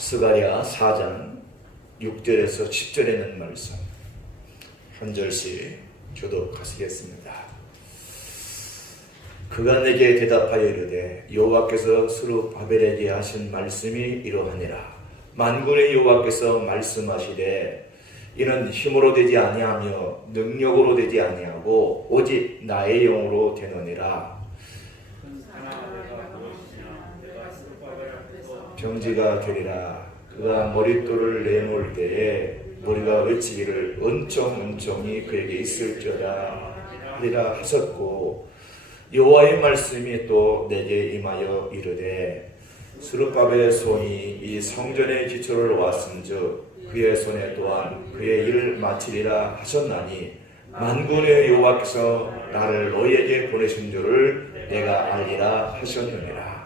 스가랴 4장 6절에서 10절에 있는 말씀 한 절씩 교독하시겠습니다. 그가 내게 대답하여 이르되 여호와께서 스룹바벨에게 하신 말씀이 이러하니라. 만군의 여호와께서 말씀하시되 이는 힘으로 되지 아니하며 능력으로 되지 아니하고 오직 나의 영으로 되느니라. 병지가 되리라. 그가 머릿돌을 내놓을 때에 머리가 외치기를 은총이 그에게 있을지어다 하리라 하셨고, 여호와의 말씀이 또 내게 임하여 이르되 스룹바벨의 손이 이 성전의 기초를 왔은즉 그의 손에 또한 그의 일을 마치리라 하셨나니 만군의 여호와께서 나를 너희에게 보내신 줄을 내가 알리라 하셨느니라.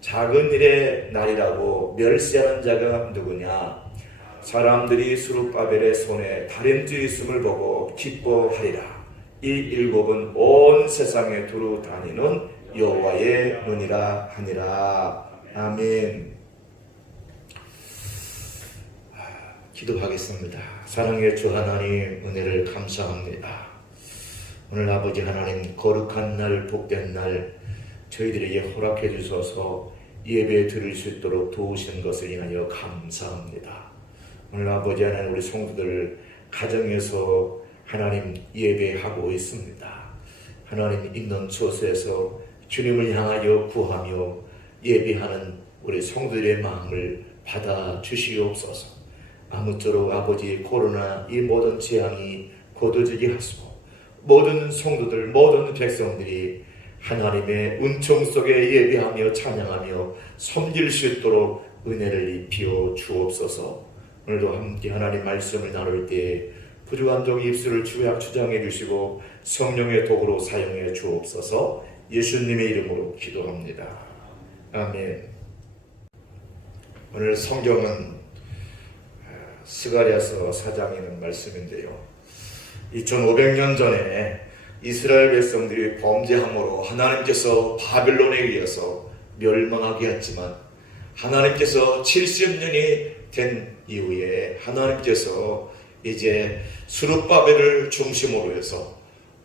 작은 일의 날이라고 멸시하는 자가 누구냐? 사람들이 스룹바벨의 손에 다림쥐 있음을 보고 기뻐하리라. 이 일곱은 온 세상에 두루 다니는 여호와의 눈이라 하니라. 아멘. 기도하겠습니다. 사랑의 주 하나님, 은혜를 감사합니다. 오늘 아버지 하나님, 거룩한 날, 복된 날 저희들에게 허락해 주셔서 예배 드릴 수 있도록 도우신 것을 인하여 감사합니다. 오늘 아버지 하나님, 우리 성도들 가정에서 하나님 예배하고 있습니다. 하나님 있는 곳에서 주님을 향하여 구하며 예배하는 우리 성도들의 마음을 받아 주시옵소서. 아무쪼록 아버지 코로나 이 모든 재앙이 거둬지게 하시고 모든 성도들 모든 백성들이 하나님의 은총 속에 예배하며 찬양하며 섬길 수 있도록 은혜를 입히어 주옵소서. 오늘도 함께 하나님 말씀을 나눌 때 부족한 종의 입술을 주장해 주시고 성령의 도구로 사용해 주옵소서. 예수님의 이름으로 기도합니다. 아멘. 오늘 성경은 스가랴서 4장에 있는 말씀인데요, 2500년 전에 이스라엘 백성들이 범죄함으로 하나님께서 바벨론에 의해서 멸망하게 했지만 하나님께서 70년이 된 이후에 하나님께서 이제 스룹바벨을 중심으로 해서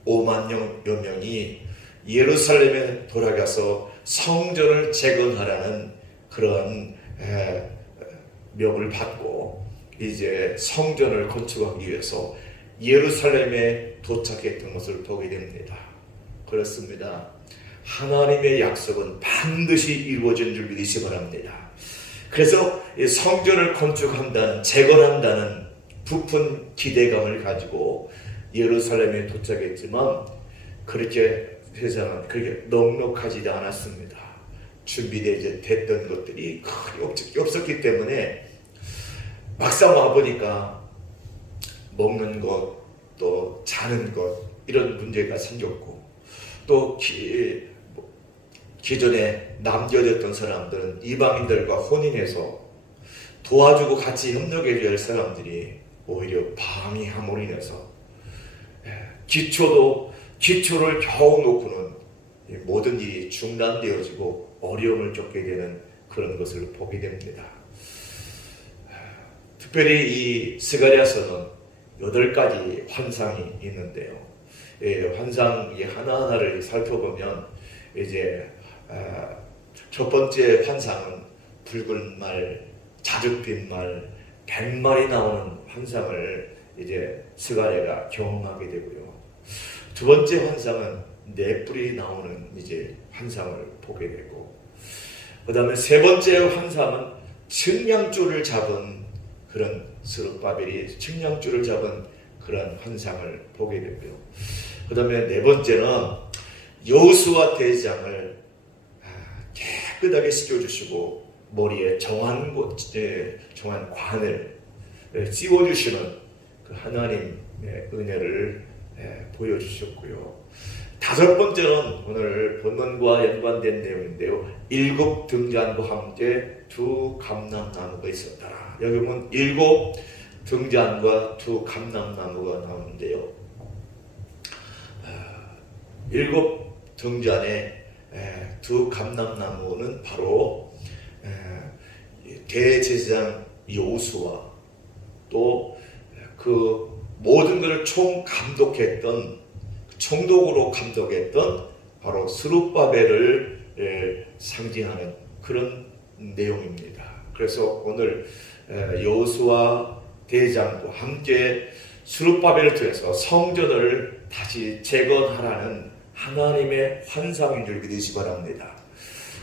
5만여 명이 예루살렘에 돌아가서 성전을 재건하라는 그런 명을 받고 이제 성전을 건축하기 위해서 예루살렘에 도착했던 것을 보게 됩니다. 그렇습니다. 하나님의 약속은 반드시 이루어진 줄 믿으시 바랍니다. 그래서 성전을 건축한다는, 재건한다는 부푼 기대감을 가지고 예루살렘에 도착했지만 그렇게 세상은 그렇게 넉넉하지 않았습니다. 준비되어 됐던 것들이 크게 없었기 때문에 막상 와보니까 먹는 것, 또 자는 것, 이런 문제가 생겼고, 또 기존에 남겨졌던 사람들은 이방인들과 혼인해서 도와주고 같이 협력해줘야 할 사람들이 오히려 방해함으로 인해서 기초를 겨우 놓고는 모든 일이 중단되어지고 어려움을 겪게 되는 그런 것을 보게 됩니다. 특별히 이 스가랴서는 8가지 환상이 있는데요. 환상 하나하나를 살펴보면 이제 첫 번째 환상은 붉은 말, 자줏빛 말, 100마리 나오는 환상을 이제 스가랴가 경험하게 되고요. 두 번째 환상은 4뿔이 나오는 이제 환상을 보게 되고, 그 다음에 세 번째 환상은 측량줄을 잡은 그런 스룹바벨이 측량줄을 잡은 그런 환상을 보게 되고요. 그 다음에 네 번째는 여호수아 대장을 깨끗하게 씻겨주시고 머리에 정한 관을 씌워주시는 그 하나님의 은혜를 보여주셨고요. 다섯 번째는 오늘 본문과 연관된 내용인데요, 7 등잔과 함께 2 감람나무가 있었다. 여기 보면 7 등잔과 2 감람나무가 나오는데요, 7 등잔에 2 감람나무는 바로 대제사장 여호수아 또 그 모든 것을 총 감독했던 총독으로 감독했던 바로 스룹바벨을 상징하는 그런 내용입니다. 그래서 오늘 여호수아 대장과 함께 스룹바벨을 통해서 성전을 다시 재건하라는 하나님의 환상인 줄 믿으시기 바랍니다.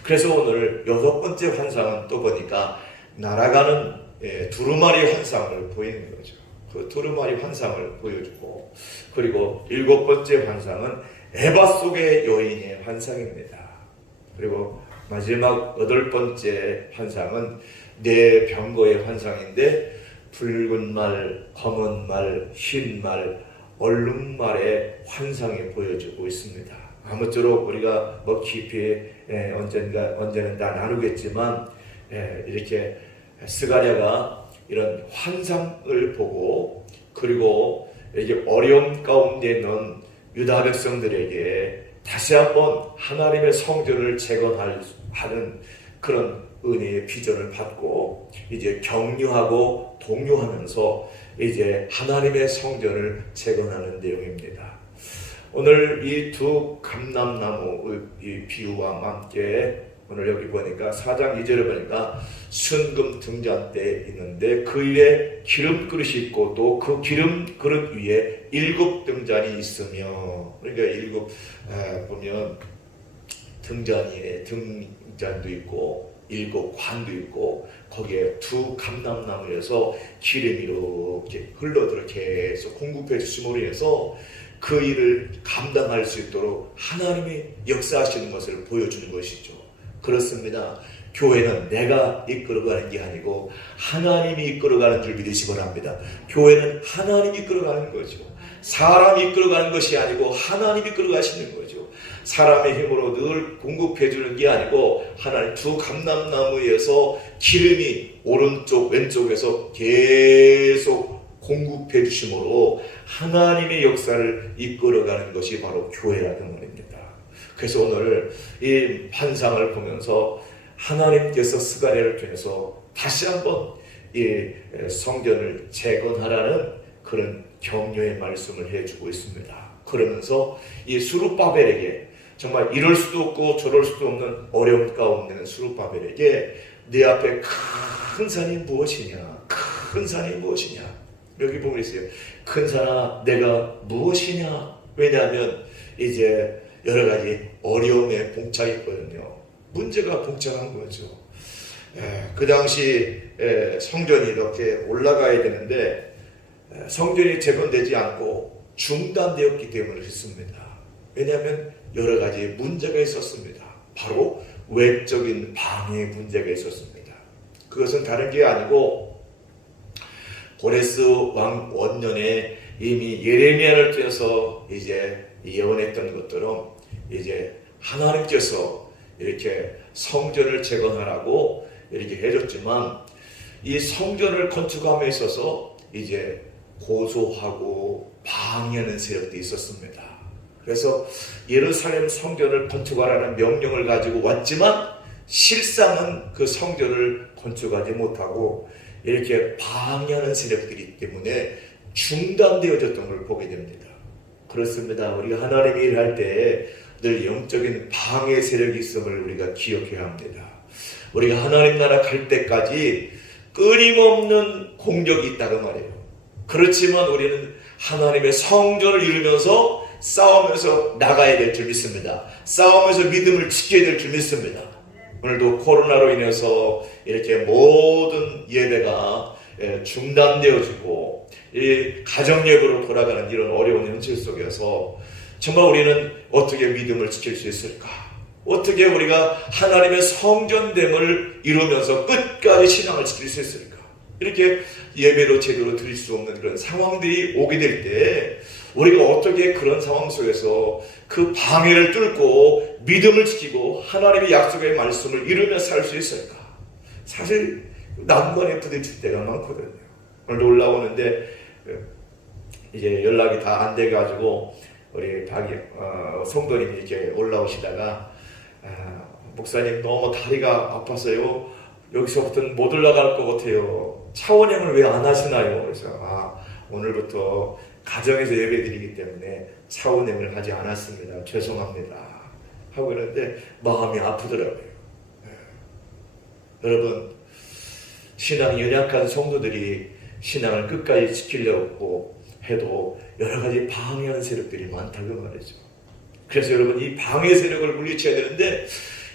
그래서 오늘 6번째 환상은 또 보니까 날아가는 두루마리 환상을 보이는 거죠. 그 두루마리 환상을 보여주고, 그리고 7번째 환상은 에바 속의 여인의 환상입니다. 그리고 마지막 8번째 환상은 네 병거의 환상인데, 붉은 말, 검은 말, 흰 말, 얼룩말의 환상이 보여주고 있습니다. 아무쪼록 우리가 깊이 언제는 다 나누겠지만, 이렇게 스가랴가 이런 환상을 보고, 그리고 이게 어려움 가운데 있는 유다 백성들에게 다시 한번 하나님의 성전을 재건하는 그런 은혜의 비전을 받고 이제 격려하고 독려하면서 이제 하나님의 성전을 재건하는 내용입니다. 오늘 이 두 감람나무 이 비유와 함께 오늘 여기 보니까 4장 2절에 보니까 순금 등잔대 있는데 그 위에 기름 그릇이 있고 또 그 기름 그릇 위에 7 등잔이 있으며, 그러니까 보면 등잔도 있고 7 관도 있고 거기에 두 감람나무에서 기름이 이렇게 흘러들어 계속 공급해 주심으로 인해서 그 일을 감당할 수 있도록 하나님이 역사하시는 것을 보여주는 것이죠. 그렇습니다. 교회는 내가 이끌어가는 게 아니고 하나님이 이끌어가는 줄 믿으시기 바랍니다. 교회는 하나님이 이끌어가는 거죠. 사람이 이끌어가는 것이 아니고 하나님이 이끌어가시는 거죠. 사람의 힘으로 늘 공급해 주는 게 아니고 하나님 두 감람나무에서 기름이 오른쪽 왼쪽에서 계속 공급해 주심으로 하나님의 역사를 이끌어가는 것이 바로 교회라는 말입니다. 그래서 오늘 이 환상을 보면서 하나님께서 스가랴를 통해서 다시 한번 이 성전을 재건하라는 그런 격려의 말씀을 해주고 있습니다. 그러면서 이 스룹바벨에게 정말 이럴 수도 없고 저럴 수도 없는 어려움 가운데 있는 스룹바벨에게 내 앞에 큰 산이 무엇이냐, 큰 산이 무엇이냐. 여기 보면 있어요. 큰 산아 내가 무엇이냐. 왜냐하면 이제 여러 가지 어려움에 봉착했거든요. 문제가 봉착한 거죠. 그 당시 성전이 이렇게 올라가야 되는데 성전이 재건되지 않고 중단되었기 때문에 그렇습니다. 왜냐하면 여러 가지 문제가 있었습니다. 바로 외적인 방해 문제가 있었습니다. 그것은 다른 게 아니고 고레스 왕 원년에 이미 예레미야를 통해서 이제 예언했던 것처럼 이제 하나님께서 이렇게 성전을 재건하라고 이렇게 해줬지만 이 성전을 건축함에 있어서 이제 고소하고 방해하는 세력도 있었습니다. 그래서 예루살렘 성전을 건축하라는 명령을 가지고 왔지만 실상은 그 성전을 건축하지 못하고 이렇게 방해하는 세력들이 있기 때문에 중단되어졌던 걸 보게 됩니다. 그렇습니다. 우리가 하나님의 일을 할 때 늘 영적인 방해 세력이 있음을 우리가 기억해야 합니다. 우리가 하나님 나라 갈 때까지 끊임없는 공격이 있다는 말이에요. 그렇지만 우리는 하나님의 성전을 이루면서 싸우면서 나가야 될 줄 믿습니다. 싸우면서 믿음을 지켜야 될 줄 믿습니다. 오늘도 코로나로 인해서 이렇게 모든 예배가 중단되어지고 이 가정예배로 돌아가는 이런 어려운 현실 속에서 정말 우리는 어떻게 믿음을 지킬 수 있을까? 어떻게 우리가 하나님의 성전됨을 이루면서 끝까지 신앙을 지킬 수 있을까? 이렇게 예배로 제대로 드릴 수 없는 그런 상황들이 오게 될 때 우리가 어떻게 그런 상황 속에서 그 방해를 뚫고 믿음을 지키고 하나님의 약속의 말씀을 이루며 살 수 있을까? 사실 난관에 부딪힐 때가 많거든요. 오늘도 올라오는데 이제 연락이 다 안 돼가지고 우리 성도님이 이렇게 올라오시다가 목사님 너무 다리가 아파서요 여기서부터는 못 올라갈 것 같아요. 차원행을 왜 안 하시나요? 그래서 오늘부터 가정에서 예배드리기 때문에 차원행을 하지 않았습니다. 죄송합니다. 하고 그러는데 마음이 아프더라고요. 여러분, 신앙이 연약한 성도들이 신앙을 끝까지 지키려고 해도 여러 가지 방해하는 세력들이 많다고 말이죠. 그래서 여러분, 이 방해 세력을 물리쳐야 되는데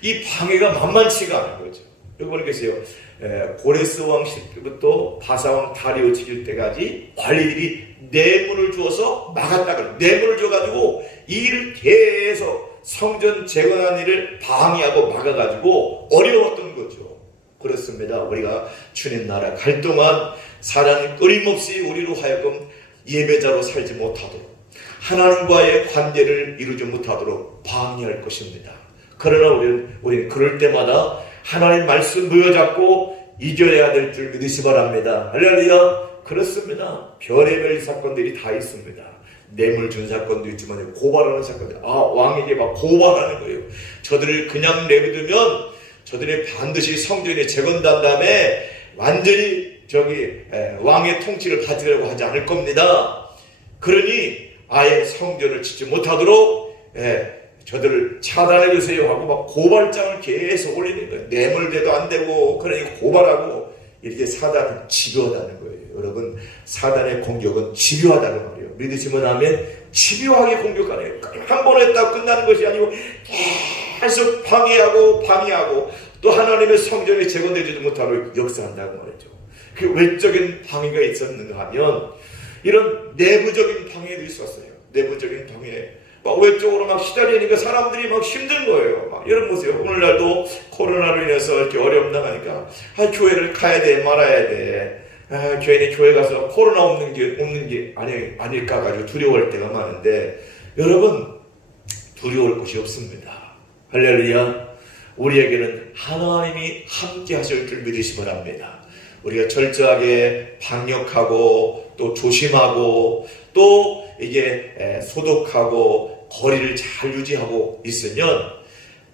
이 방해가 만만치가 않은 거죠. 여러분 계세요. 고레스 왕 시대부터 바사왕 다리오 지킬 때까지 관리들이 뇌물을 주어서 막았다고, 뇌물을 줘가지고 이 일을 계속 성전 재건하는 일을 방해하고 막아가지고 어려웠던 거죠. 그렇습니다. 우리가 주님 나라 갈 동안 사람이 끊임없이 우리로 하여금 예배자로 살지 못하도록, 하나님과의 관계를 이루지 못하도록 방해할 것입니다. 그러나 우리는 그럴 때마다 하나님 말씀 부여잡고 이겨야 될 줄 믿으시 바랍니다. 할렐루야. 그렇습니다. 별의별 사건들이 다 있습니다. 뇌물 준 사건도 있지만 고발하는 사건들, 왕에게 막 고발하는 거예요. 저들을 그냥 내버두면 저들이 반드시 성전에 재건한 다음에 완전히 왕의 통치를 받으려고 하지 않을 겁니다. 그러니 아예 성전을 짓지 못하도록 저들을 차단해 주세요 하고 막 고발장을 계속 올리는 거예요. 뇌물대도 안 되고, 그러니 고발하고. 이렇게 사단은 집요하다는 거예요. 여러분, 사단의 공격은 집요하다는 말이에요. 믿으시면 하면 집요하게 공격하네요. 한 번 했다고 끝나는 것이 아니고 계속 방해하고 또 하나님의 성전이 재건되지도 못하도록 역사한다고 말이죠. 그 외적인 방해가 있었는가 하면 이런 내부적인 방해도 있었어요. 내부적인 방해. 막 외적으로 막 시달리니까 사람들이 막 힘든 거예요. 막 여러분 보세요. 오늘날도 코로나로 인해서 이렇게 어려움 나가니까 교회를 가야 돼 말아야 돼. 괜히 교회 가서 코로나 없는 게 아닐까 가지고 두려워할 때가 많은데 여러분, 두려울 것이 없습니다. 할렐루야. 우리에게는 하나님이 함께 하실 줄 믿으시 바랍니다. 우리가 철저하게 방역하고 또 조심하고 또 이게 소독하고 거리를 잘 유지하고 있으면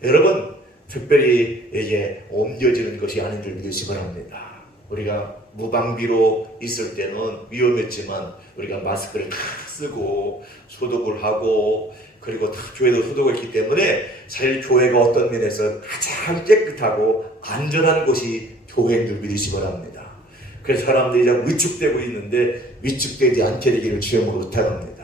여러분, 특별히 이게 옮겨지는 것이 아닌 줄 믿으시 바랍니다. 우리가 무방비로 있을 때는 위험했지만 우리가 마스크를 다 쓰고 소독을 하고 그리고 다 교회도 소독했기 때문에 사실 교회가 어떤 면에서 가장 깨끗하고 안전한 곳이 교회인 줄 믿으시 바랍니다. 그래서 사람들이 자꾸 위축되고 있는데 위축되지 않게 되기를 주님으로 부탁합니다.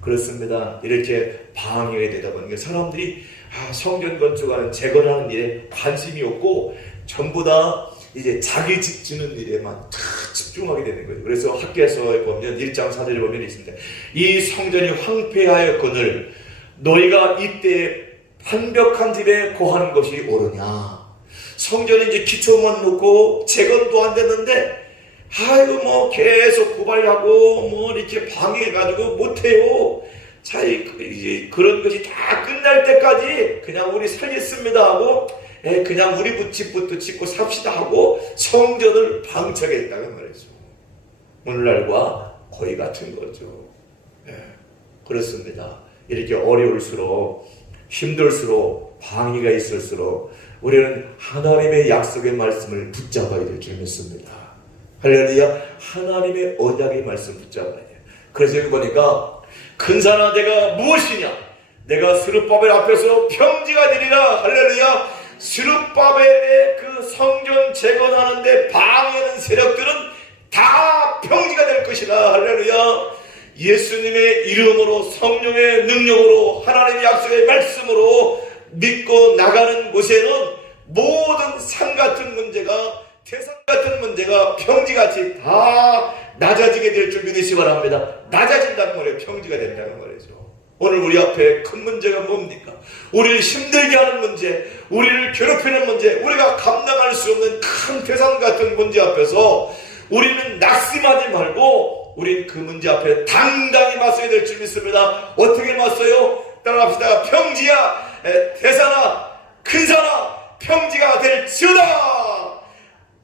그렇습니다. 이렇게 방해가 되다 보니까 사람들이 성전 건축하는 재건하는 일에 관심이 없고 전부 다 이제 자기 집 짓는 일에만 다 집중하게 되는 거예요. 그래서 학교에서 보면 1장 4절에 보면 있습니다. 이 성전이 황폐하였거늘 너희가 이때 완벽한 집에 거하는 것이 옳으냐. 성전이 이제 기초만 놓고 재건도 안 됐는데 계속 고발하고 이렇게 방해해가지고 못해요. 자, 이제 그런 것이 다 끝날 때까지 그냥 우리 살겠습니다 하고 그냥 우리 집부터 짓고 삽시다 하고 성전을 방치하겠다는 말이죠. 오늘날과 거의 같은 거죠. 그렇습니다. 이렇게 어려울수록 힘들수록 방해가 있을수록 우리는 하나님의 약속의 말씀을 붙잡아야 될 줄 믿습니다. 할렐루야. 하나님의 언약의 말씀 붙잡아야 돼요. 그래서 여기 보니까 근사나 내가 무엇이냐, 내가 스룹바벨 앞에서 평지가 되리라. 할렐루야. 스룹바벨의 그 성전 재건하는데 방해하는 세력들은 다 평지가 될 것이다. 할렐루야. 예수님의 이름으로 성령의 능력으로 하나님의 약속의 말씀으로 믿고 나가는 곳에는 모든 산 같은 문제가, 태산 같은 문제가 평지같이 다 낮아지게 될 줄 믿으시 바랍니다. 낮아진다는 말이에요. 평지가 된다는 말이죠. 오늘 우리 앞에 큰 문제가 뭡니까? 우리를 힘들게 하는 문제, 우리를 괴롭히는 문제, 우리가 감당할 수 없는 큰 태산 같은 문제 앞에서 우리는 낙심하지 말고 우리는 그 문제 앞에 당당히 맞서야 될 줄 믿습니다. 어떻게 맞서요? 따라갑시다. 평지야, 태산아, 큰산아, 평지가 될지어다.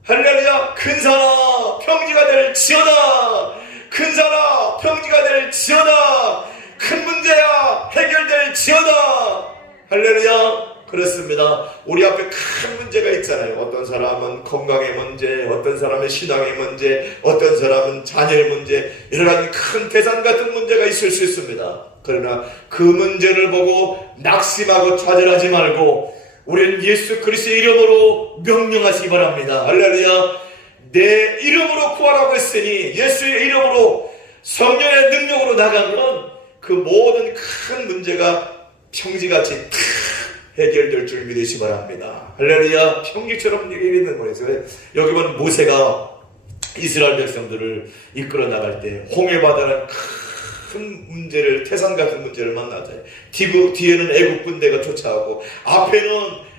할렐루야. 큰산아, 평지가 될지어다. 큰산아, 평지가 될지어다. 큰 문제야, 해결될지어다. 할렐루야. 그렇습니다. 우리 앞에 큰 문제가 있잖아요. 어떤 사람은 건강의 문제, 어떤 사람은 신앙의 문제, 어떤 사람은 자녀의 문제, 이러한 큰 대산 같은 문제가 있을 수 있습니다. 그러나 그 문제를 보고 낙심하고 좌절하지 말고 우리는 예수 그리스도의 이름으로 명령하시기 바랍니다. 할렐루야. 내 이름으로 구하라고 했으니 예수의 이름으로 성령의 능력으로 나가면 그 모든 큰 문제가 평지같이 탁 해결될 줄 믿으시기 바랍니다. 할렐루야. 평지처럼 해결되는 거예요. 여기 보면 모세가 이스라엘 백성들을 이끌어 나갈 때 홍해바다는 큰 문제를, 태산 같은 문제를 만나잖아요. 뒤에는 애국 군대가 쫓아오고 앞에는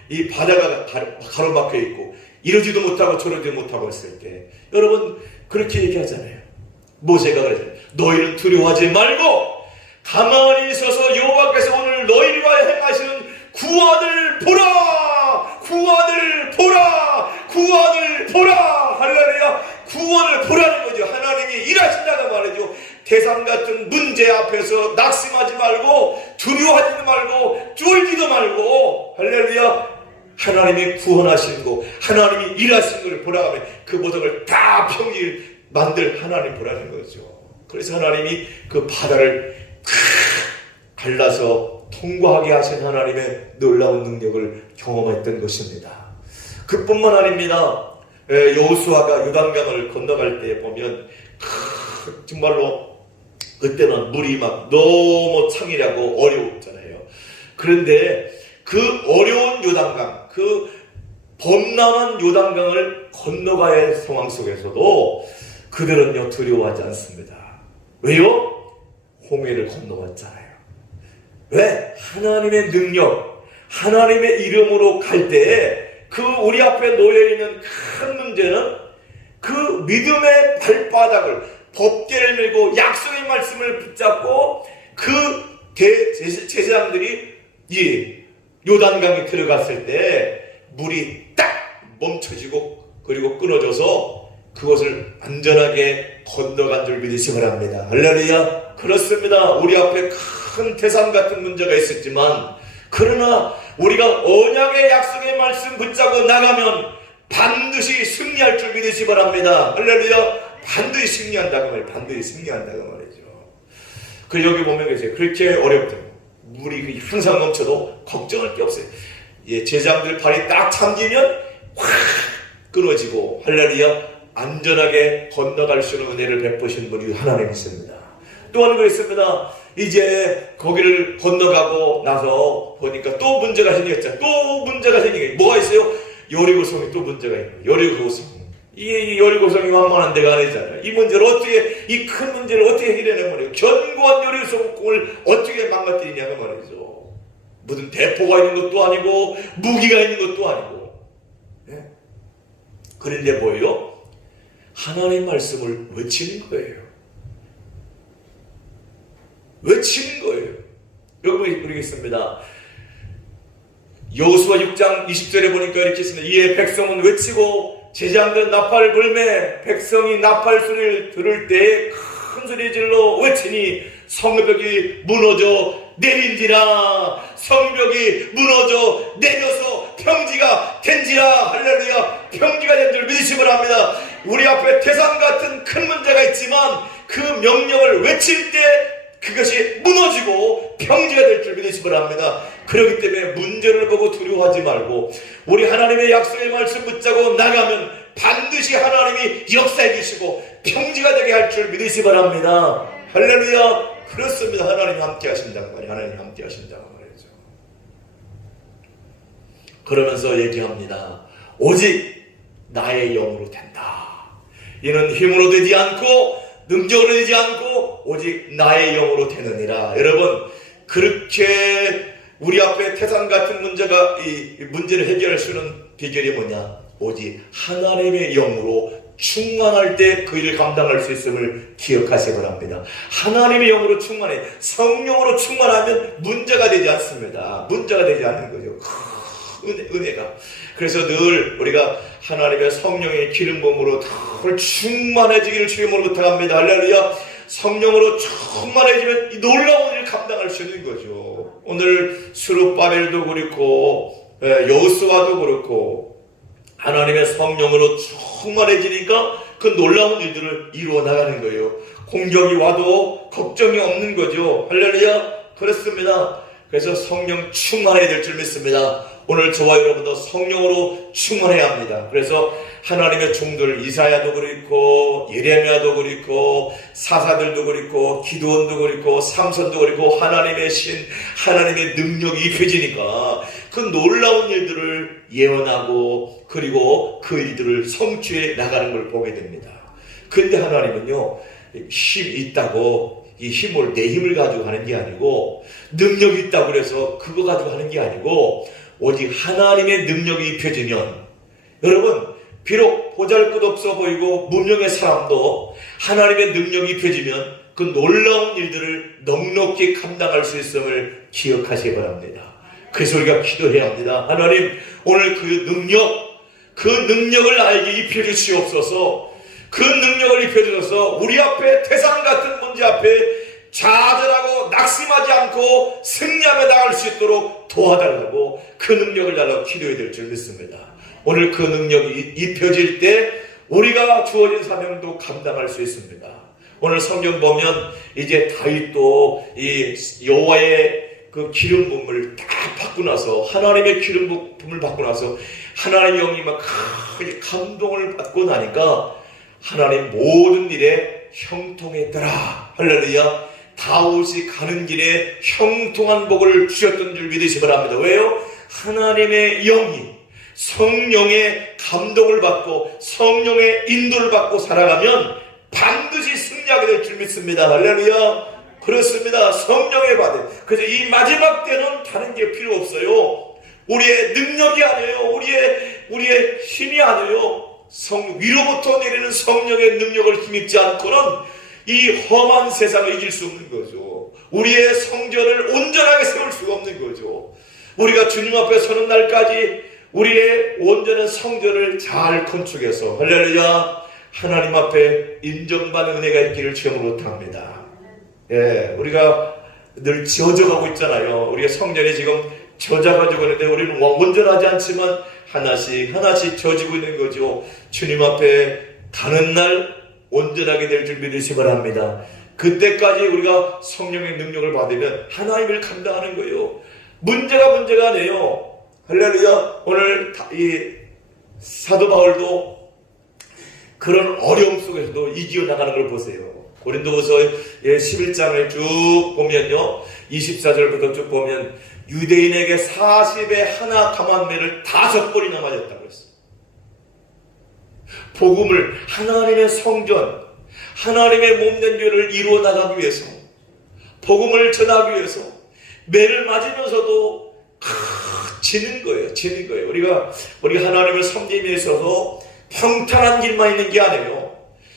이 바다가 가로막혀 있고 이러지도 못하고 저러지도 못하고 있을 때 여러분 그렇게 얘기하잖아요. 모세가 그러잖아요. 너희는 두려워하지 말고 가만히 있어서 여호와께서 오늘 너희를 위하여 행하시는 구원을 보라! 구원을 보라! 구원을 보라! 할렐루야! 구원을 보라는 거죠. 하나님이 일하신다는 말이죠. 태산 같은 문제 앞에서 낙심하지 말고 두려워하지 말고 쫄지도 말고 할렐루야! 하나님이 구원하신 거, 하나님이 일하신 것을 보라 하면 그 모든 걸 다 평지 만들 하나님 보라는 거죠. 그래서 하나님이 그 바다를 갈라서 통과하게 하신 하나님의 놀라운 능력을 경험했던 것입니다. 그뿐만 아닙니다. 여호수아가 요단강을 건너갈 때 보면 정말로 그때는 물이 막 너무 창이라고 어려웠잖아요. 그런데 그 어려운 요단강, 그 범람한 요단강을 건너가야 할 상황 속에서도 그들은요 두려워하지 않습니다. 왜요? 홍해를 건너왔잖아요. 왜? 하나님의 능력, 하나님의 이름으로 갈 때 그 우리 앞에 놓여있는 큰 문제는 그 믿음의 발바닥을 법궤를 밀고 약속의 말씀을 붙잡고 그 제사장들이 이 요단강에 들어갔을 때 물이 딱 멈춰지고 그리고 끊어져서 그것을 안전하게 건너간 줄 믿으시기 바랍니다. 할렐루야. 그렇습니다. 우리 앞에 큰 태산 같은 문제가 있었지만 그러나 우리가 언약의 약속의 말씀 붙잡고 나가면 반드시 승리할 줄 믿으시기 바랍니다. 할렐루야. 반드시 승리한다고 말이에요. 반드시 승리한다고 말이죠. 그 여기 보면 계세요. 그렇게 어렵죠. 물이 항상 넘쳐도 걱정할 게 없어요. 예, 제자들 발이 딱 잠기면 확 끊어지고 할렐루야 안전하게 건너갈 수 있는 은혜를 베푸신 분이 하나님 있습니다. 또한 그렇습니다. 이제 거기를 건너가고 나서 보니까 또 문제가 생겼죠. 또 문제가 생기게 뭐가 있어요? 여리고성이 또 문제가 있고 여리고성. 이 여리고성이 만만한 데가 아니잖아요. 이 문제를 어떻게 이 큰 문제를 어떻게 해결해내는 말이에요. 견고한 여리고성을 어떻게 망가뜨리냐는 말이죠. 무슨 대포가 있는 것도 아니고 무기가 있는 것도 아니고. 네? 그런데 뭐예요? 하나님의 말씀을 외치는 거예요. 외치는 거예요. 여기 보겠습니다. 여호수아 6장 20절에 보니까 이렇게 있습니다. 이에 백성은 외치고 제장들은 나팔을 불매 백성이 나팔 소리를 들을 때에 큰 소리 질러 외치니 성벽이 무너져 내린지라. 성벽이 무너져 내려서 평지가 된지라. 할렐루야. 평지가 된 줄 믿으시기 바랍니다. 우리 앞에 태산 같은 큰 문제가 있지만 그 명령을 외칠 때 그것이 무너지고 평지가 될 줄 믿으시기 바랍니다. 그렇기 때문에 문제를 보고 두려워하지 말고 우리 하나님의 약속의 말씀 붙잡고 나가면 반드시 하나님이 역사해 주시고 평지가 되게 할 줄 믿으시기 바랍니다. 할렐루야. 그렇습니다. 하나님 함께 하신다고 말이에요. 하나님 함께 하신다고 말이죠. 그러면서 얘기합니다. 오직 나의 영으로 된다. 이는 힘으로 되지 않고 능력으로 되지 않고 오직 나의 영으로 되느니라. 여러분 그렇게 우리 앞에 태산 같은 문제가 이 문제를 해결할 수 있는 비결이 뭐냐? 오직 하나님의 영으로 충만할 때 그 일을 감당할 수 있음을 기억하시기 바랍니다. 하나님의 영으로 충만해. 성령으로 충만하면 문제가 되지 않습니다. 문제가 되지 않는 거죠. 은혜가. 그래서 늘 우리가 하나님의 성령의 기름 부음으로 늘 충만해지기를 주님으로 부탁합니다. 할렐루야. 성령으로 충만해지면 이 놀라운 일을 감당할 수 있는 거죠. 오늘 스룹바벨도 그렇고 여호수아도 그렇고 하나님의 성령으로 충만해지니까 그 놀라운 일들을 이루어 나가는 거예요. 공격이 와도 걱정이 없는 거죠. 할렐루야. 그렇습니다. 그래서 성령 충만해야 될 줄 믿습니다. 오늘 저와 여러분도 성령으로 충만해야 합니다. 그래서 하나님의 종들 이사야도 그렇고 예레미야도 그렇고 사사들도 그렇고 기드온도 그렇고 삼손도 그렇고 하나님의 신 하나님의 능력이 입혀지니까 그 놀라운 일들을 예언하고 그리고 그 일들을 성취해 나가는 걸 보게 됩니다. 근데 하나님은요, 힘 있다고 이 힘을 내 힘을 가지고 하는 게 아니고 능력이 있다고 그래서 그거 가지고 하는 게 아니고 오직 하나님의 능력이 입혀지면 여러분 비록 보잘것없어 보이고 무명의 사람도 하나님의 능력이 입혀지면 그 놀라운 일들을 넉넉히 감당할 수 있음을 기억하시기 바랍니다. 그래서 우리가 기도해야 합니다. 하나님 오늘 그 능력을 나에게 입혀주시옵소서. 그 능력을 입혀주셔서 우리 앞에 태산 같은 문제 앞에 좌절하고 낙심하지 않고 승리하며 나갈 수 있도록 도와달라고 그 능력을 달라고 기도해야 될 줄 믿습니다. 오늘 그 능력이 입혀질 때 우리가 주어진 사명도 감당할 수 있습니다. 오늘 성경 보면 이제 다윗도 이 여호와의 그 기름 부음을 딱 받고 나서 하나님의 기름 부음을 받고 나서 하나님의 영이 막 크게 감동을 받고 나니까 하나님 모든 일에 형통했더라. 할렐루야. 다윗이 가는 길에 형통한 복을 주셨던 줄 믿으시기 바랍니다. 왜요? 하나님의 영이 성령의 감동을 받고 성령의 인도를 받고 살아가면 반드시 승리하게 될 줄 믿습니다. 할렐루야. 그렇습니다. 성령의 받음. 그래서 이 마지막 때는 다른 게 필요 없어요. 우리의 능력이 아니에요. 우리의 힘이 아니에요. 위로부터 내리는 성령의 능력을 힘입지 않고는 이 험한 세상을 이길 수 없는 거죠. 우리의 성전을 온전하게 세울 수가 없는 거죠. 우리가 주님 앞에 서는 날까지 우리의 온전한 성전을 잘 건축해서 할렐루야 하나님 앞에 인정받는 은혜가 있기를 주님으로 탑니다. 예, 우리가 늘 지어져가고 있잖아요. 우리가 성전이 지금 져져가지고 있는데 우리는 온전하지 않지만 하나씩 져지고 있는 거죠. 주님 앞에 가는 날 온전하게 될 줄 믿으시기 바랍니다. 그때까지 우리가 성령의 능력을 받으면 하나님을 감당하는 거예요. 문제가 아니에요. 할렐루야. 오늘 이 사도 바울도 그런 어려움 속에서도 이기어 나가는 걸 보세요. 고린도후서 11장을 쭉 보면요, 24절부터 쭉 보면 유대인에게 40에 하나 감한매를 5번이나 맞았다고 했어요. 복음을 하나님의 성전, 하나님의 몸된 죄를 이루어 나가기 위해서, 복음을 전하기 위해서 매를 맞으면서도 지는 거예요. 우리가 하나님을 섬김에 있어서 평탄한 길만 있는 게 아니에요.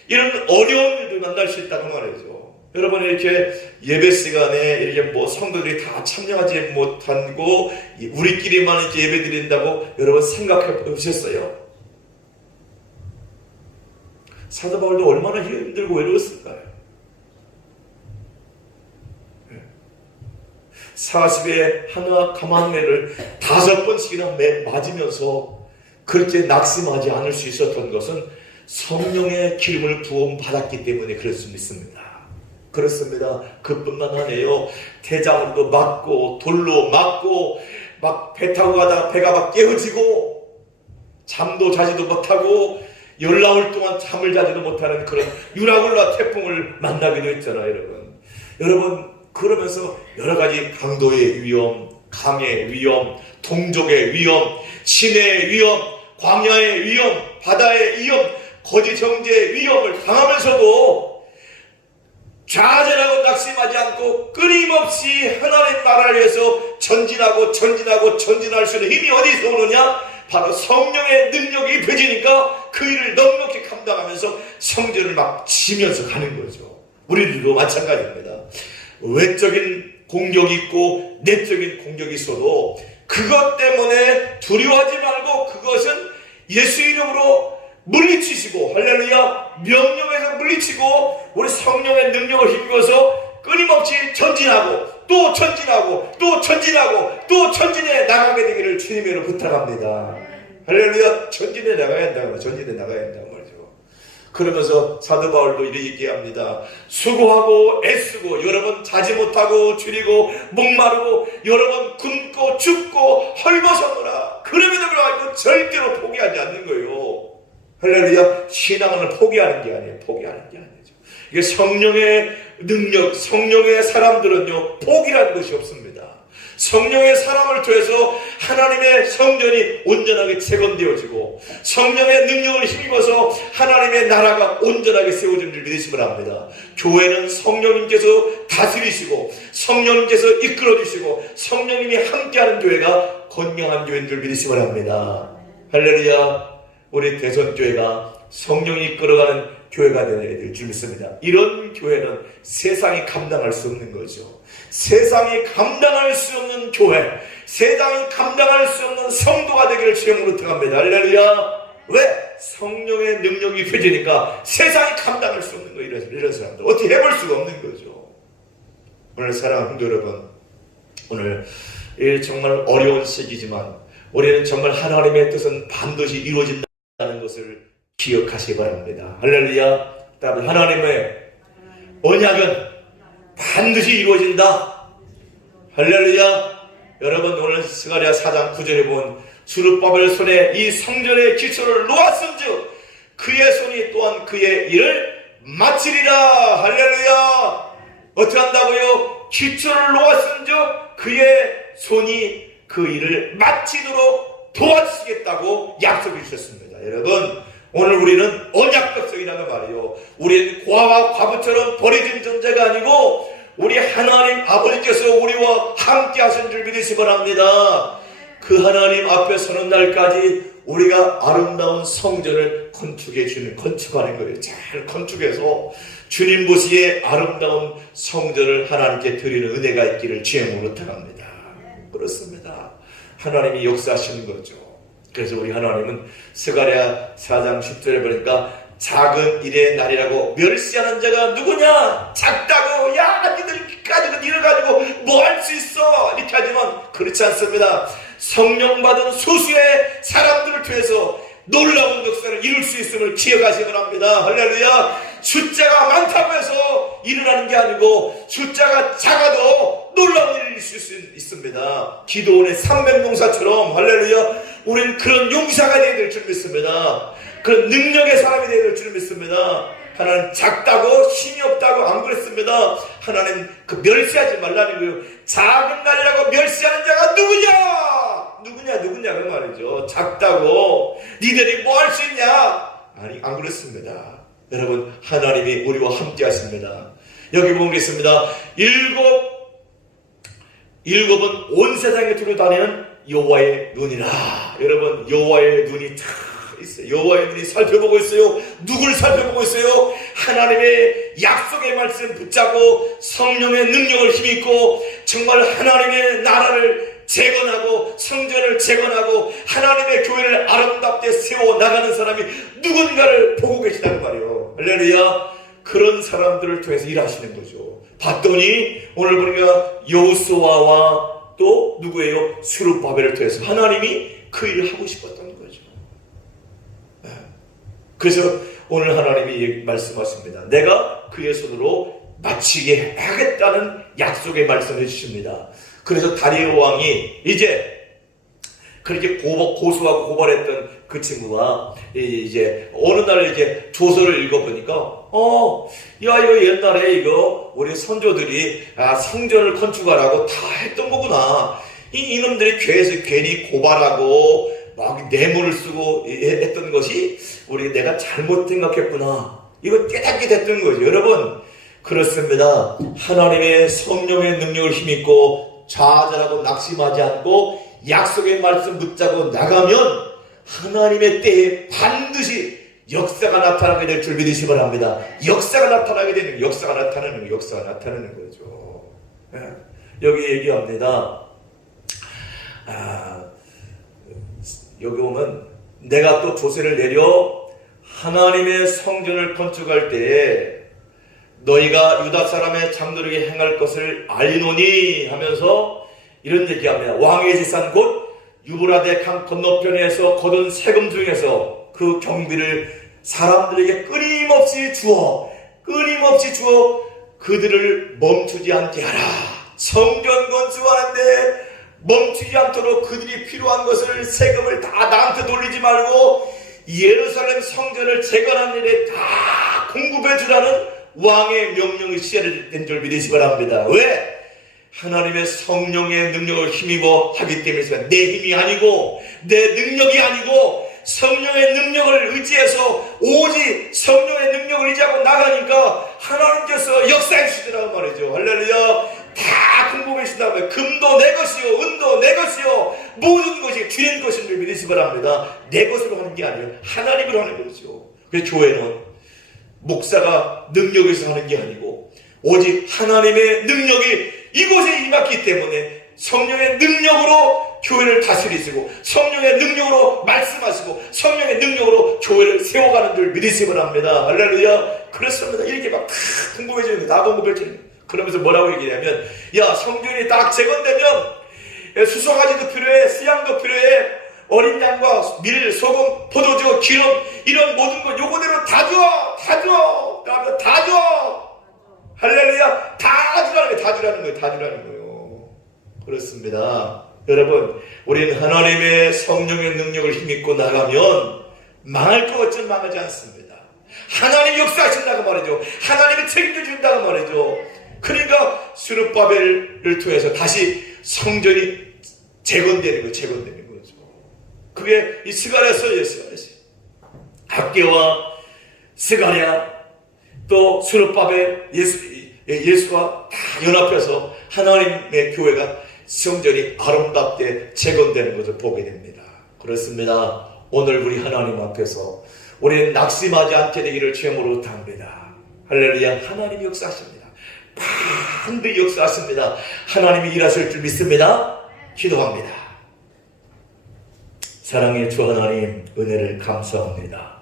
이런 어려운 일도 만날 수 있다고 말이죠. 여러분 이렇게 예배 시간에 이렇게 성도들이 다 참여하지 못하고 우리끼리만 이제 예배 드린다고 여러분 생각해 보셨어요? 사도 바울도 얼마나 힘들고 외로웠을까요? 40에 하나 감한매를 5번씩이나 맞으면서 그렇게 낙심하지 않을 수 있었던 것은 성령의 기름을 부음 받았기 때문에 그럴 수 있습니다. 그렇습니다. 그뿐만 아니에요. 대장으로도 맞고 돌로 맞고 막 배 타고 가다가 배가 막 깨어지고 잠도 자지도 못하고 열나흘 동안 잠을 자지도 못하는 그런 유라굴라 태풍을 만나기도 했잖아요. 여러분 그러면서 여러 가지 강도의 위험, 강의 위험, 동족의 위험, 신의 위험, 광야의 위험, 바다의 위험, 거짓 형제의 위험을 당하면서도 좌절하고 낙심하지 않고 끊임없이 하나님 나라를 위해서 전진할 수 있는 힘이 어디서 오느냐? 바로 성령의 능력이 입혀지니까 그 일을 넉넉히 감당하면서 성전을 막 지면서 가는 거죠. 우리들도 마찬가지입니다. 외적인 공격이 있고 내적인 공격이 있어도 그것 때문에 두려워하지 말고 그것은 예수 이름으로 물리치시고 할렐루야 명령에서 물리치고 우리 성령의 능력을 힘입어서 끊임없이 전진하고 또 전진하고 또 전진하고 또 전진해 나가게 되기를 주님으로 부탁합니다. 할렐루야. 전진해 나가야 한다고, 전진해 나가야 한다고 말이죠. 그러면서 사도 바울도 이렇게 얘기합니다. 수고하고 애쓰고 여러 번 자지 못하고 줄이고 목마르고 여러 번 굶고 죽고 헐벗었노라. 그럼에도 불구하고 절대로 포기하지 않는 거예요. 할렐루야. 신앙을 포기하는 게 아니에요. 포기하는 게 아니죠. 이게 성령의 능력, 성령의 사람들은요, 포기라는 것이 없습니다. 성령의 사람을 통해서 하나님의 성전이 온전하게 재건되어지고 성령의 능력을 힘입어서 하나님의 나라가 온전하게 세워진 줄 믿으시기 바랍니다. 교회는 성령님께서 다스리시고 성령님께서 이끌어주시고 성령님이 함께하는 교회가 건강한 교회인 줄 믿으시기 바랍니다. 할렐루야. 우리 대선교회가 성령이 이끌어가는 교회가 되는 줄 믿습니다. 이런 교회는 세상이 감당할 수 없는 거죠. 세상이 감당할 수 없는 교회, 세상이 감당할 수 없는 성도가 되기를 주님으로 부탁합니다. 할렐루야. 왜? 성령의 능력이 펴지니까 세상이 감당할 수 없는 거예요. 이런 사람들 어떻게 해볼 수가 없는 거죠. 오늘 사랑하는 성도 여러분, 오늘 정말 어려운 시기지만 우리는 정말 하나님의 뜻은 반드시 이루어진다는 것을 기억하시기 바랍니다. 할렐루야. 하나님의 언약은 반드시 이루어진다. 할렐루야. 여러분, 오늘 스가랴 4장 9절에 본 수르바벨 손에 이 성전의 기초를 놓았은즉 그의 손이 또한 그의 일을 마치리라. 할렐루야. 어떻게 한다고요? 기초를 놓았은즉 그의 손이 그 일을 마치도록 도와주시겠다고 약속해 주셨습니다. 여러분, 오늘 우리는 언약 백성이라는 말이요. 우리는 과와 과부처럼 버려진 존재가 아니고 우리 하나님 아버지께서 우리와 함께 하신 줄 믿으시기 바랍니다. 그 하나님 앞에 서는 날까지 우리가 아름다운 성전을 건축하는 거예요. 잘 건축해서 주님 보시기에 아름다운 성전을 하나님께 드리는 은혜가 있기를 주님으로 부탁합니다. 그렇습니다. 하나님이 역사하시는 거죠. 그래서 우리 하나님은 스가랴 4장 10절에 보니까 작은 일의 날이라고 멸시하는 자가 누구냐? 작다고, 야, 니들 가지고 이를 가지고 뭐 할 수 있어? 이렇게 하지만 그렇지 않습니다. 성령 받은 소수의 사람들을 통해서 놀라운 역사를 이룰 수 있음을 기억하시기 바랍니다. 할렐루야. 숫자가 많다고 해서 일어나는 게 아니고 숫자가 작아도 놀라운 일을 이룰 수 있습니다. 기도원의 300용사처럼 할렐루야. 우리는 그런 용사가 되어야 될 줄 믿습니다. 그런 능력의 사람이 되어야 될 줄 믿습니다. 하나님 작다고 힘이 없다고 안 그랬습니다. 하나님 그 멸시하지 말라는 거예요. 작은 날이라고 멸시하는 자가 누구냐 그 말이죠. 작다고 니들이 뭐 할 수 있냐? 아니, 안 그랬습니다. 여러분, 하나님이 우리와 함께 하십니다. 여기 보겠습니다. 일곱은 온 세상에 두루 다니는 여호와의 눈이라. 여러분, 여호와의 눈이 다 있어요. 여호와의 눈이 살펴보고 있어요. 누굴 살펴보고 있어요? 하나님의 약속의 말씀 붙잡고 성령의 능력을 힘입고 정말 하나님의 나라를 재건하고 성전을 재건하고 하나님의 교회를 아름답게 세워나가는 사람이 누군가를 보고 계시다는 말이에요. 할렐루야. 그런 사람들을 통해서 일하시는 거죠. 봤더니 오늘 보니까 여호수아와 또 누구예요? 스룹바벨을 통해서 하나님이 그 일을 하고 싶었던 거죠. 그래서 오늘 하나님이 말씀하십니다. 내가 그의 손으로 마치게 하겠다는 약속의 말씀을 해주십니다. 그래서 다리오 왕이 이제 그렇게 고소하고 고발했던 그 친구가 이제 어느 날 이제 조서를 읽어보니까 이거 옛날에 이거 우리 선조들이 성전을 건축하라고 다 했던 거구나. 이놈들이 교회에서 괜히 고발하고 막 뇌물을 쓰고 했던 것이 내가 잘못 생각했구나. 이거 깨닫게 됐던 거죠. 여러분, 그렇습니다. 하나님의 성령의 능력을 힘입고 좌절하고 낙심하지 않고 약속의 말씀 붙잡고 나가면 하나님의 때에 반드시 역사가 나타나게 될 줄 믿으시기 바랍니다. 역사가 나타나게 되는 역사가 나타나는 거죠. 여기 얘기합니다. 여기 오면 내가 또 조세를 내려 하나님의 성전을 건축할 때에 너희가 유다 사람의 장로에게 행할 것을 알리노니 하면서 이런 얘기합니다. 왕의 재산 곧 유브라데 강 건너편에서 거둔 세금 중에서 그 경비를 사람들에게 끊임없이 주어 그들을 멈추지 않게 하라. 성전 건축하는데 멈추지 않도록 그들이 필요한 것을 세금을 다 나한테 돌리지 말고 예루살렘 성전을 재건하는 일에 다 공급해 주라는 왕의 명령이 시작된 줄 믿으시 바랍니다. 왜? 하나님의 성령의 능력을 힘입어 하기 때문에 내 힘이 아니고 내 능력이 아니고 성령의 능력을 의지해서 오직 성령의 능력을 의지하고 나가니까 하나님께서 역사해 주시더라고 말이죠. 할렐루야. 다 공급해 주신다고요. 금도 내 것이요 은도 내 것이요 모든 것이 주인 것인 줄 믿으시 바랍니다. 내 것으로 하는 게 아니에요. 하나님으로 하는 거죠. 그래서 교회는 목사가 능력에서 하는 게 아니고 오직 하나님의 능력이 이곳에 임했기 때문에 성령의 능력으로 교회를 다스리시고 성령의 능력으로 말씀하시고 성령의 능력으로 교회를 세워가는 줄 믿으시 바랍니다. 할렐루야. 그렇습니다. 이렇게 막 다 공급해 주는 거예요. 다 공급해 주는 거예요. 그러면서 뭐라고 얘기하냐면 야 성전이 딱 재건되면 수송아지도 필요해, 수양도 필요해, 어린 양과 밀, 소금, 포도주, 기름 이런 모든 것 요거대로 다 줘. 할렐루야. 다 주라는 거예요. 그렇습니다. 여러분 우리는 하나님의 성령의 능력을 힘입고 나가면 망할 것 같지는 망하지 않습니다. 하나님이 역사하신다고 말이죠. 하나님이 책임져 준다고 말이죠. 그러니까 스룹바벨을 통해서 다시 성전이 재건되는 거죠. 그게 이 스가랴서예요. 학개와 스가랴 또 스룹바벨 예수와 다 연합해서 하나님의 교회가 성전이 아름답게 재건되는 것을 보게 됩니다. 그렇습니다. 오늘 우리 하나님 앞에서 우리는 낙심하지 않게 되기를 주님으로 답니다. 할렐루야. 하나님이 역사하십니다. 반드시 역사하십니다. 하나님이 일하실 줄 믿습니다. 기도합니다. 사랑의 주 하나님 은혜를 감사합니다.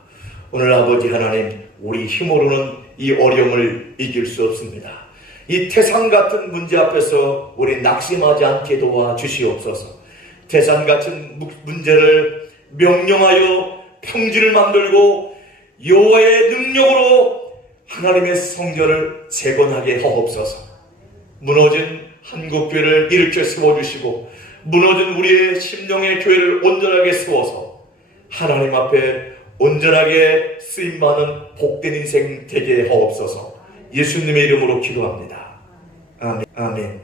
오늘 아버지 하나님 우리 힘으로는 이 어려움을 이길 수 없습니다. 이 태산 같은 문제 앞에서 우리 낙심하지 않게 도와주시옵소서. 태산 같은 문제를 명령하여 평지를 만들고 여호와의 능력으로 하나님의 성전을 재건하게 하옵소서. 무너진 한국교회를 일으켜 세워주시고 무너진 우리의 심령의 교회를 온전하게 세워서 하나님 앞에 온전하게 쓰임받는 복된 인생 되게 하옵소서. 예수님의 이름으로 기도합니다. 아멘.